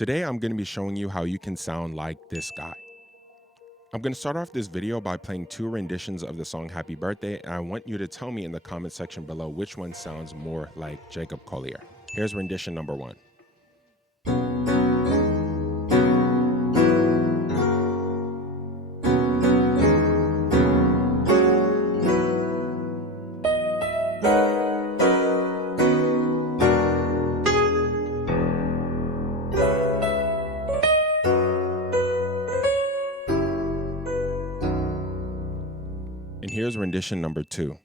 Today, I'm going to be showing you how you can sound like this guy. I'm going to start off this video by playing two renditions of the song Happy Birthday, and I want you to tell me in the comment section below which one sounds more like Jacob Collier. Here's rendition number one. And here's rendition number two.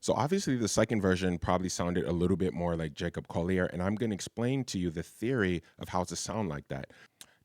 So obviously the second version probably sounded a little bit more like Jacob Collier, and I'm going to explain to you the theory of how to sound like that.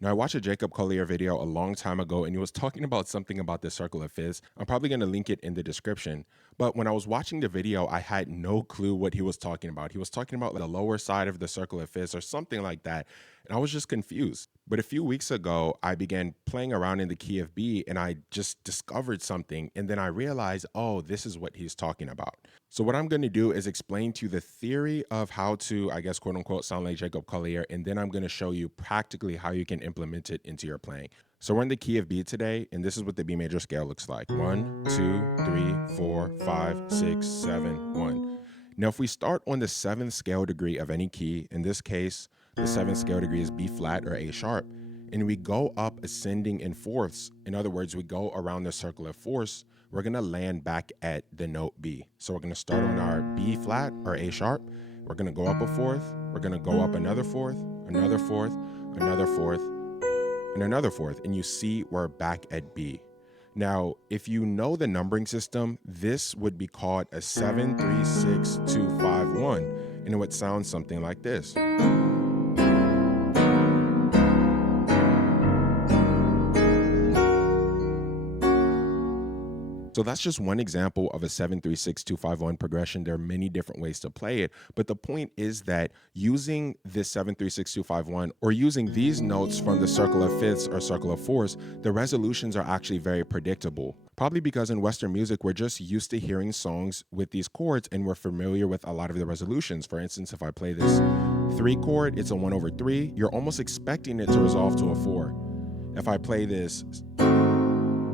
Now, I watched a Jacob Collier video a long time ago, and he was talking about something about the circle of fifths. I'm probably going to link it in the description. But when I was watching the video, I had no clue what he was talking about. He was talking about the lower side of the circle of fifths or something like that, and I was just confused. But a few weeks ago, I began playing around in the key of B, and I just discovered something, and then I realized, oh, this is what he's talking about. So what I'm going to do is explain to you the theory of how to, I guess, quote unquote, sound like Jacob Collier, and then I'm going to show you practically how you can implement it into your playing. So we're in the key of B today, and this is what the B major scale looks like. 1, 2, 3, 4, 5, 6, 7, 1. Now, if we start on the 7th scale degree of any key, in this case, the 7th scale degree is B flat or A sharp, and we go up ascending in fourths. In other words, we go around the circle of fourths, we're going to land back at the note B. So we're going to start on our B flat or A sharp. We're going to go up a fourth. We're going to go up another fourth, another fourth, another fourth, and another fourth. And you see we're back at B. Now, if you know the numbering system, this would be called a 7, 3, 6, 2, 5, 1. And it would sound something like this. So that's just one example of a 7, 3, 6, 2, 5, 1 progression. There are many different ways to play it, but the point is that using this 7, 3, 6, 2, 5, 1, or using these notes from the circle of fifths or circle of fourths, the resolutions are actually very predictable. Probably because in Western music, we're just used to hearing songs with these chords and we're familiar with a lot of the resolutions. For instance, if I play this 3 chord, it's a 1/3. You're almost expecting it to resolve to a 4. If I play this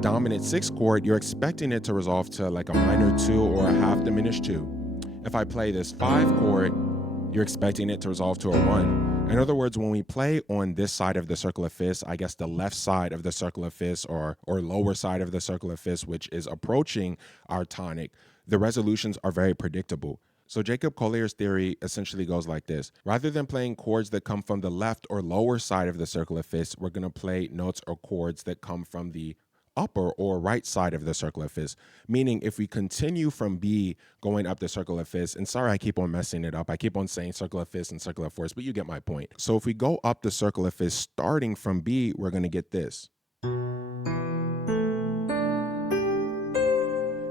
dominant 6 chord, you're expecting it to resolve to like a minor 2 or a half diminished 2. If I play this 5 chord, you're expecting it to resolve to a 1. In other words, when we play on this side of the circle of fifths, I guess the left side of the circle of fifths or lower side of the circle of fifths, which is approaching our tonic, the resolutions are very predictable. So Jacob Collier's theory essentially goes like this. Rather than playing chords that come from the left or lower side of the circle of fifths, we're going to play notes or chords that come from the upper or right side of the circle of fifths, meaning if we continue from B going up the circle of fifths, and sorry I keep on messing it up, I keep on saying circle of fifths and circle of fourths, but you get my point. So if we go up the circle of fifths starting from B, we're going to get this.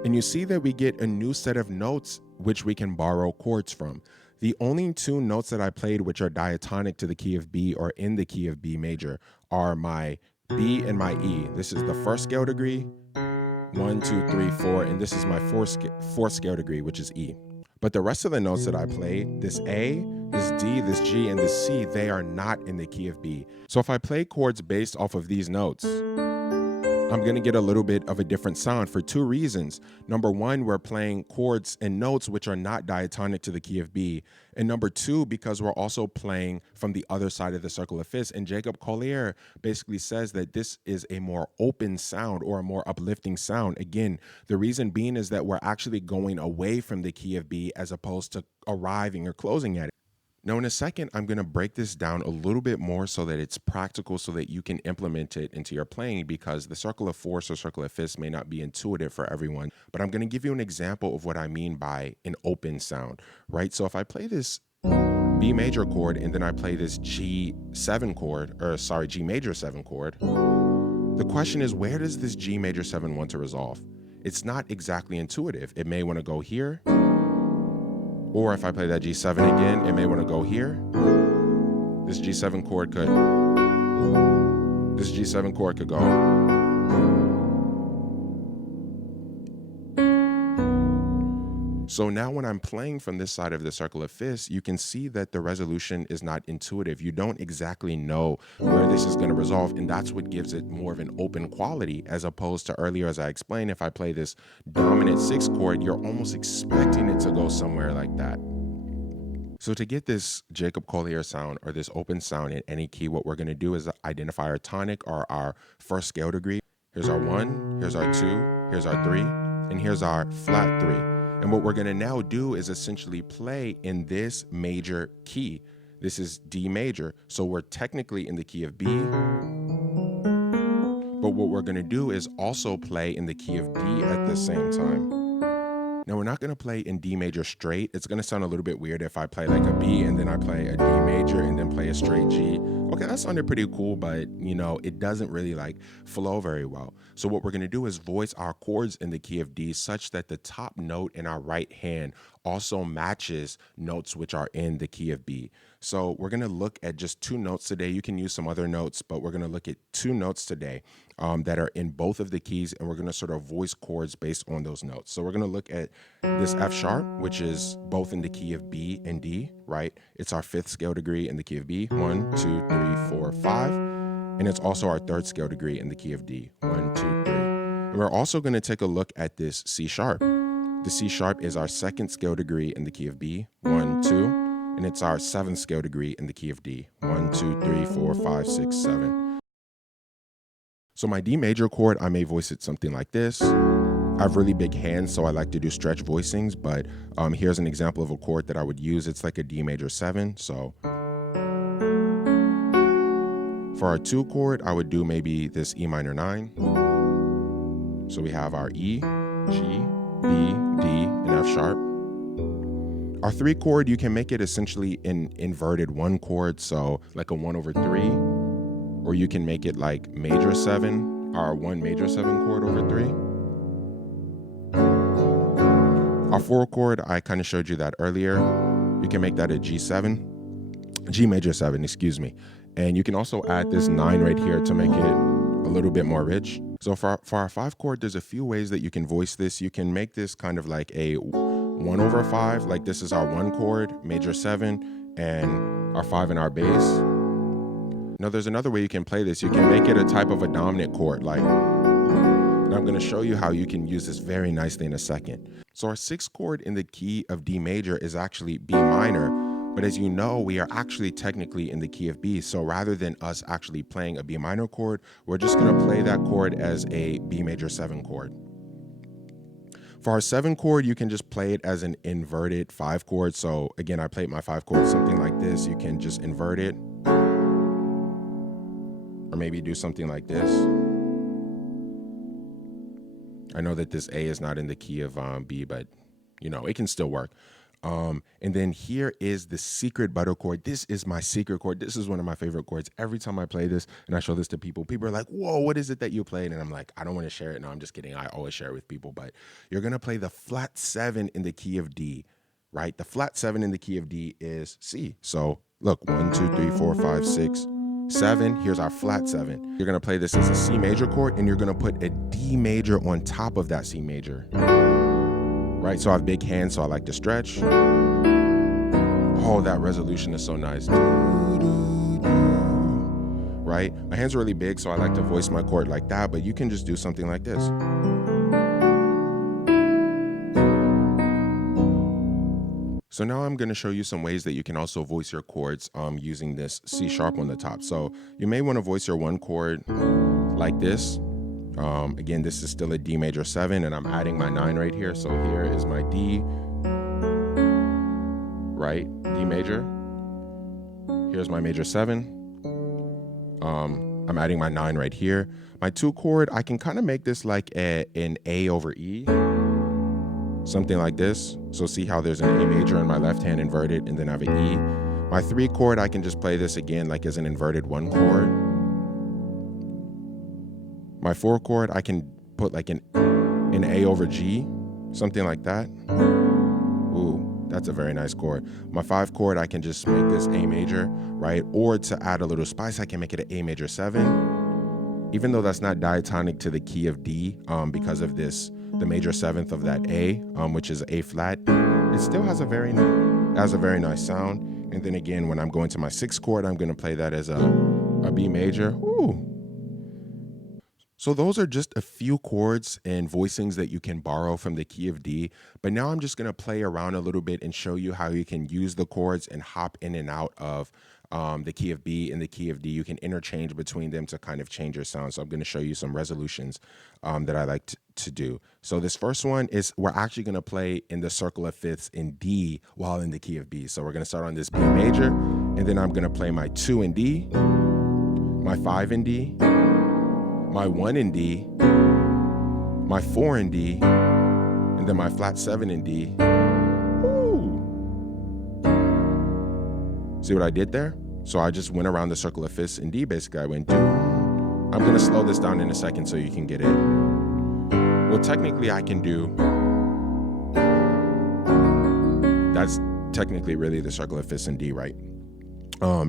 And you see that we get a new set of notes which we can borrow chords from. The only 2 notes that I played which are diatonic to the key of B or in the key of B major are my B and my E. This is the 1st scale degree, 1, 2, 3, 4, and this is my 4th scale degree, which is E. But the rest of the notes that I played, this A, this D, this G, and this C, they are not in the key of B. So if I play chords based off of these notes, I'm going to get a little bit of a different sound for 2 reasons. Number 1, we're playing chords and notes which are not diatonic to the key of B. And number 2, because we're also playing from the other side of the circle of fifths. And Jacob Collier basically says that this is a more open sound or a more uplifting sound. Again, the reason being is that we're actually going away from the key of B as opposed to arriving or closing at it. Now, in a second, I'm going to break this down a little bit more so that it's practical so that you can implement it into your playing, because the circle of fourths or circle of fifths may not be intuitive for everyone. But I'm going to give you an example of what I mean by an open sound, right? So if I play this B major chord and then I play this G major 7 chord, The question is, where does this G major 7 want to resolve? It's not exactly intuitive. It may want to go here, or if I play that G7 again, it may want to go here. This G7 chord could go. So now when I'm playing from this side of the circle of fifths, you can see that the resolution is not intuitive. You don't exactly know where this is going to resolve, and that's what gives it more of an open quality, as opposed to earlier, as I explained, if I play this dominant 6 chord, you're almost expecting it to go somewhere like that. So to get this Jacob Collier sound, or this open sound in any key, what we're going to do is identify our tonic, or our first scale degree. Here's our 1, here's our 2, here's our 3, and here's our flat 3. And what we're going to now do is essentially play in this major key. This is D major. So we're technically in the key of B. But what we're going to do is also play in the key of D at the same time. Now, we're not going to play in D major straight. It's going to sound a little bit weird if I play like a B and then I play a D major and then play a straight G. Okay, that sounded pretty cool, but you know, it doesn't really like flow very well. So what we're going to do is voice our chords in the key of D such that the top note in our right hand also matches notes which are in the key of B. So we're going to look at just 2 notes today. You can use some other notes, but we're going to look at 2 notes today that are in both of the keys, and we're going to sort of voice chords based on those notes. So we're going to look at this F sharp, which is both in the key of B and D, right? It's our 5th scale degree in the key of B, 1, 2, 3, 4, 5. And it's also our 3rd scale degree in the key of D, 1, 2, 3. And we're also going to take a look at this C sharp. The C sharp is our 2nd scale degree in the key of B, 1, 2, and it's our 7th scale degree in the key of D, 1, 2, 3, 4, 5, 6, 7. So my D major chord, I may voice it something like this. I have really big hands, so I like to do stretch voicings, but here's an example of a chord that I would use. It's like a D major 7. So for our 2 chord, I would do maybe this E minor 9. So we have our E, G, B, D, and F sharp. Our 3 chord, you can make it essentially an inverted 1 chord, so like a 1/3, or you can make it like major 7, our 1 major 7 chord over 3. Our 4 chord, I kind of showed you that earlier. You can make that a G7, G major 7, excuse me. And you can also add this 9 right here to make it a little bit more rich. So for our 5 chord, there's a few ways that you can voice this. You can make this kind of like a 1/5, like this is our 1 chord, major 7, and our 5 in our bass. Now there's another way you can play this. You can make it a type of a dominant chord, like, and I'm going to show you how you can use this very nicely in a second. So our 6th chord in the key of D major is actually B minor. But as you know, we are actually technically in the key of B. So rather than us actually playing a B minor chord, we're just going to play that chord as a B major 7 chord. For our 7 chord, you can just play it as an inverted 5 chord. So again, I played my 5 chord something like this. You can just invert it, or maybe do something like this. I know that this A is not in the key of B, but you know, it can still work. And then here is the secret butter chord. This is my secret chord. This is one of my favorite chords. Every time I play this and I show this to people, people are like, whoa, what is it that you played? And I'm like, I don't want to share it. No, I'm just kidding. I always share it with people, but you're going to play the flat 7 in the key of D, right? The flat 7 in the key of D is C. So look, 1, 2, 3, 4, 5, 6, 7. Here's our flat 7. You're going to play this as a C major chord, and you're going to put a D major on top of that C major. Right, so I have big hands, so I like to stretch. Oh, that resolution is so nice. Right, my hands are really big, so I like to voice my chord like that, but you can just do something like this. So now I'm going to show you some ways that you can also voice your chords using this C sharp on the top. So you may want to voice your 1 chord like this. Again, this is still a D major 7, and I'm adding my 9 right here. So here is my D, right? D major. Here's my major 7. I'm adding my 9 right here. My 2 chord, I can kind of make this like an A over E, something like this. So see how there's an A major in my left hand inverted, and then I have an E. My 3 chord, I can just play this again like as an inverted 1 chord. My 4 chord, I can put like an A over G, something like that. Ooh, that's a very nice chord. My 5 chord, I can just make this A major, right? Or to add a little spice, I can make it an A major 7. Even though that's not diatonic to the key of D, because of this, the major 7th of that A, which is A flat, it still has a very nice sound. And then again, when I'm going to my 6th chord, I'm gonna play that as a B major. Ooh. So those are just a few chords and voicings that you can borrow from the key of D. But now I'm just going to play around a little bit and show you how you can use the chords and hop in and out of the key of B and the key of D. You can interchange between them to kind of change your sound. So I'm going to show you some resolutions that I like to do. So this first one is we're actually going to play in the circle of fifths in D while in the key of B. So we're going to start on this B major, and then I'm going to play my 2 in D, my 5 in D, my 1 in D, my 4 in D, and then my flat 7 in D. Woo. See what I did there? So I just went around the circle of fifths in D, basically. I went do. I'm gonna slow this down in a second so you can get it. Well, technically I can do, that's technically really the circle of fifths in D, right?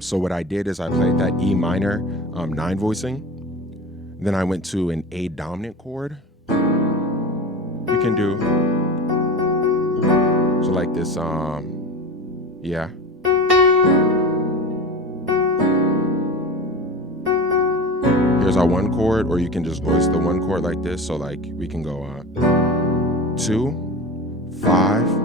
So what I did is I played that E minor 9 voicing. Then I went to an A dominant chord. You can do, so like this, yeah. Here's our 1 chord, or you can just voice the 1 chord like this. So like we can go 2, 5.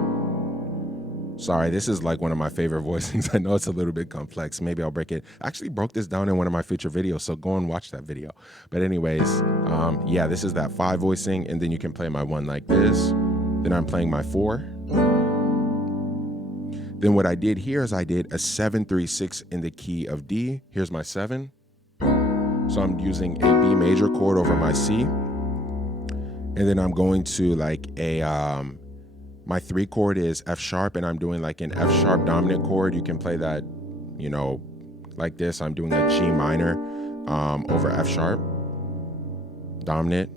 Sorry, this is like one of my favorite voicings. I know it's a little bit complex. Maybe I'll break it. I actually broke this down in one of my future videos, so go and watch that video. But anyways, yeah, this is that 5 voicing, and then you can play my 1 like this. Then I'm playing my 4. Then what I did here is I did a 7-3-6 in the key of D. Here's my 7. So I'm using a B major chord over my C. And then I'm going to like a, my 3 chord is F sharp, and I'm doing like an F sharp dominant chord. You can play that, you know, like this. I'm doing a G minor over F sharp dominant,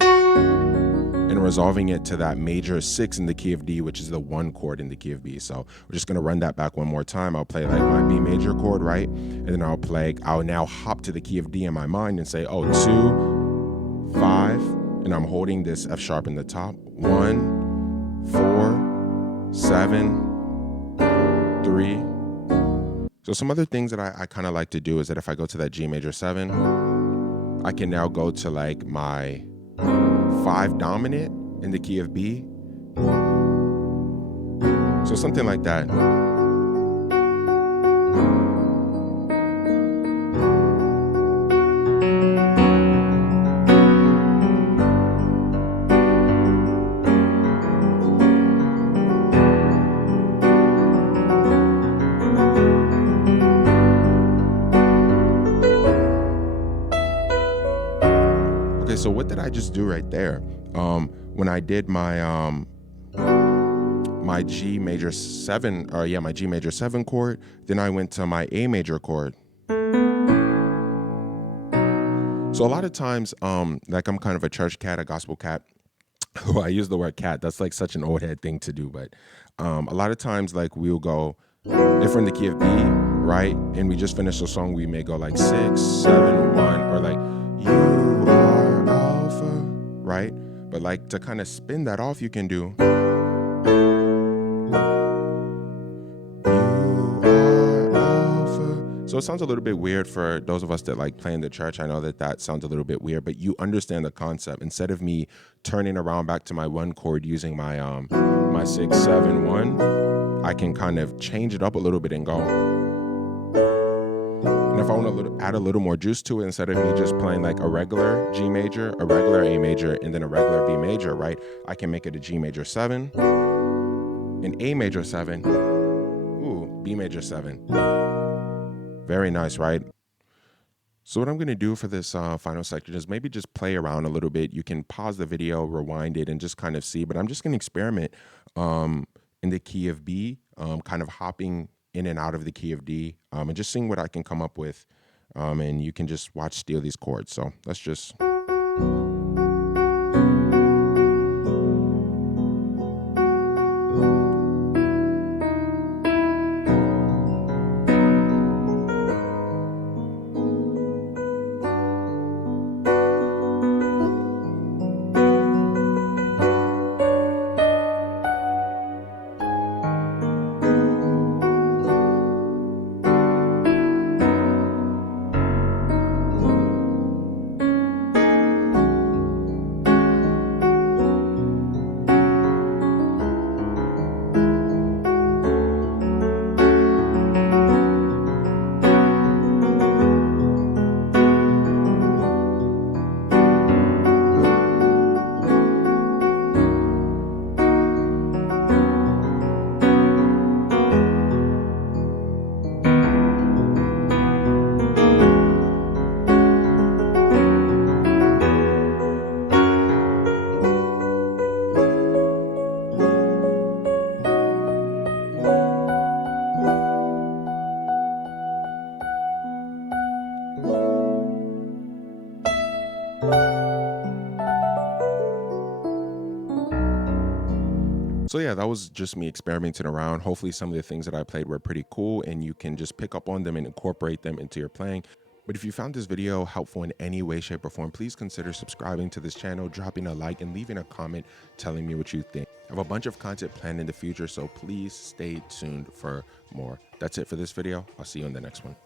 and resolving it to that major 6 in the key of D, which is the 1 chord in the key of B. So we're just gonna run that back one more time. I'll play like my B major chord, right? And then I'll now hop to the key of D in my mind and say, oh, 2, 5, and I'm holding this F sharp in the top. 1, 4, 7, 3. So some other things that I kind of like to do is that if I go to that G major 7, I can now go to like my 5 dominant in the key of B. So something like that. Okay, so what did I just do right there? When I did my my G major 7, my G major 7 chord, then I went to my A major chord. So a lot of times, like I'm kind of a church cat, a gospel cat. I use the word cat. That's like such an old head thing to do, but a lot of times, like we'll go, if we're in the key of B, right, and we just finished a song, we may go like 6, 7, 1, or like you are Alpha, right? But like to kind of spin that off, you can do you are Alpha. So it sounds a little bit weird for those of us that like play in the church. I know that that sounds a little bit weird, but you understand the concept. Instead of me turning around back to my 1 chord using my my 6, 7, 1, I can kind of change it up a little bit and go. And if I want to add a little more juice to it, instead of me just playing like a regular G major, a regular A major, and then a regular B major, right? I can make it a G major 7, an A major 7, ooh, B major 7. Very nice, right? So what I'm going to do for this final section is maybe just play around a little bit. You can pause the video, rewind it, and just kind of see. But I'm just going to experiment in the key of B, kind of hopping in and out of the key of D, and just seeing what I can come up with. And you can just watch steal these chords. So let's just... So yeah, that was just me experimenting around. Hopefully some of the things that I played were pretty cool and you can just pick up on them and incorporate them into your playing. But if you found this video helpful in any way, shape, or form, please consider subscribing to this channel, dropping a like, and leaving a comment telling me what you think. I have a bunch of content planned in the future, so please stay tuned for more. That's it for this video. I'll see you in the next one.